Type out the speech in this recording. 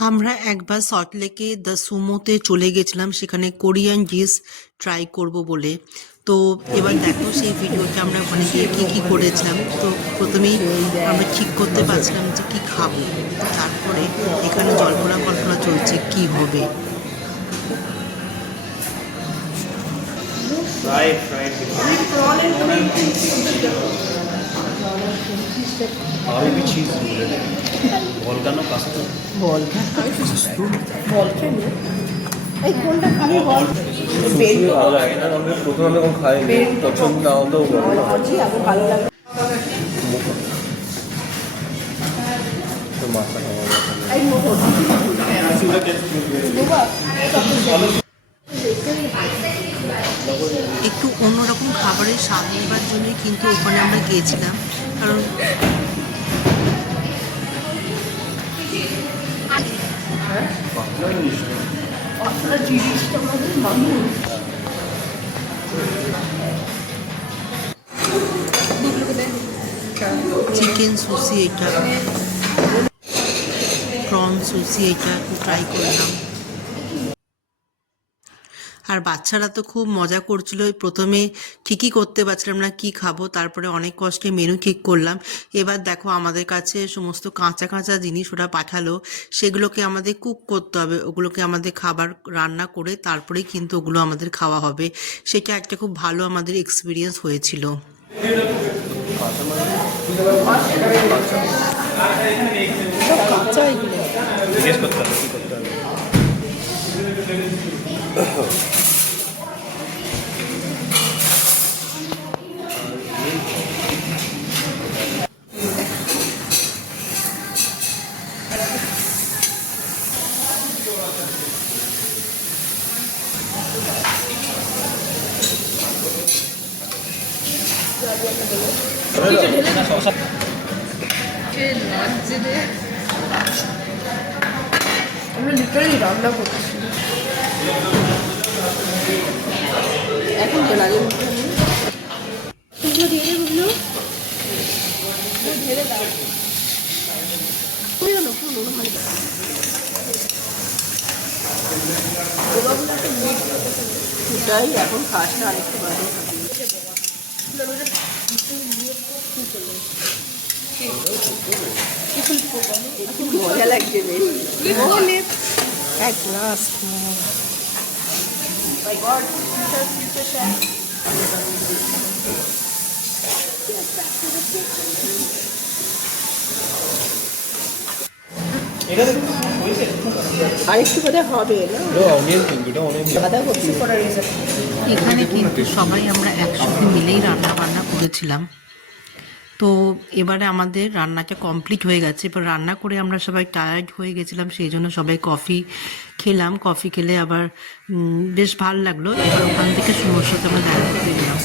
আমরা একবার সল্টলেকে দ্য সুমোতে চলে গেছিলাম সেখানে কোরিয়ান ডিশ ট্রাই করব বলে। তো এবার দেখো সেই ভিডিওটা আমরা ওখানে গিয়ে কী কী করেছিলাম। তো প্রথমেই আমরা ঠিক করতে পারছিলাম যে কি খাবো, তারপরে এখানে জল্পনা কল্পনা চলছে কি হবে। Abi bir cheese böyle. Volcano pasta. volcano এই কোনটা খাবি বল ভালো লাগে না, আমি প্রথমে যখন খাইনি পছন্দ না হতেও পারে না। জি আমার ভালো লাগে তো মাথা খাওয়া এই মোহর একটু অন্যরকম খাবারের স্বাদ নেবার জন্যই কিন্তু ওখানে আমরা গিয়েছিলাম, কারণ আপনার জিনিসটা আমাদের মামুন চিকেন সুশি, এটা প্রন সুশি, এটা একটু ট্রাই করলাম। আর বাচ্চারা তো খুব মজা করছিল। প্রথমে ঠিকই করতে পারছিলাম না কি খাবো, তারপরে অনেক কষ্টে মেনু ঠিক করলাম। এবার দেখো আমাদের কাছে সমস্ত কাঁচা কাঁচা জিনিস ওরা পাঠালো, সেগুলোকে আমাদের কুক করতে হবে, ওগুলোকে আমাদের খাবার রান্না করে তারপরেই কিন্তু ওগুলো আমাদের খাওয়া হবে। সেটা একটা খুব ভালো আমাদের এক্সপিরিয়েন্স হয়েছিল। কাঁচা এগুলো জিজ্ঞেস করতে হবে কি করতে হবে। আমরা লিটারালি রান্না করছি এখন তো লাগে এগুলো দিয়ে দেবো, ঢেলে দাও পুরো না পুরো ভালো সেটাই এখন খাসটা আরেকটু বাড়ে মজা লাগছে বেশ এক glass My God, future chef. আরেকটু বোধহয় হবে না দাদা করছি করার এখানে কিন্তু সবাই আমরা একসাথে মিলেই রান্না বান্না করেছিলাম। তো এবারে আমাদের রান্নাটা কমপ্লিট হয়ে গেছে। এবার রান্না করে আমরা সবাই টায়ার্ড হয়ে গেছিলাম, সেই জন্য সবাই কফি খেলাম। কফি খেলে আবার বেশ ভালো লাগলো। এবার ওখান থেকে সুমোর সাথে আমরা দেখা করতে গেলাম।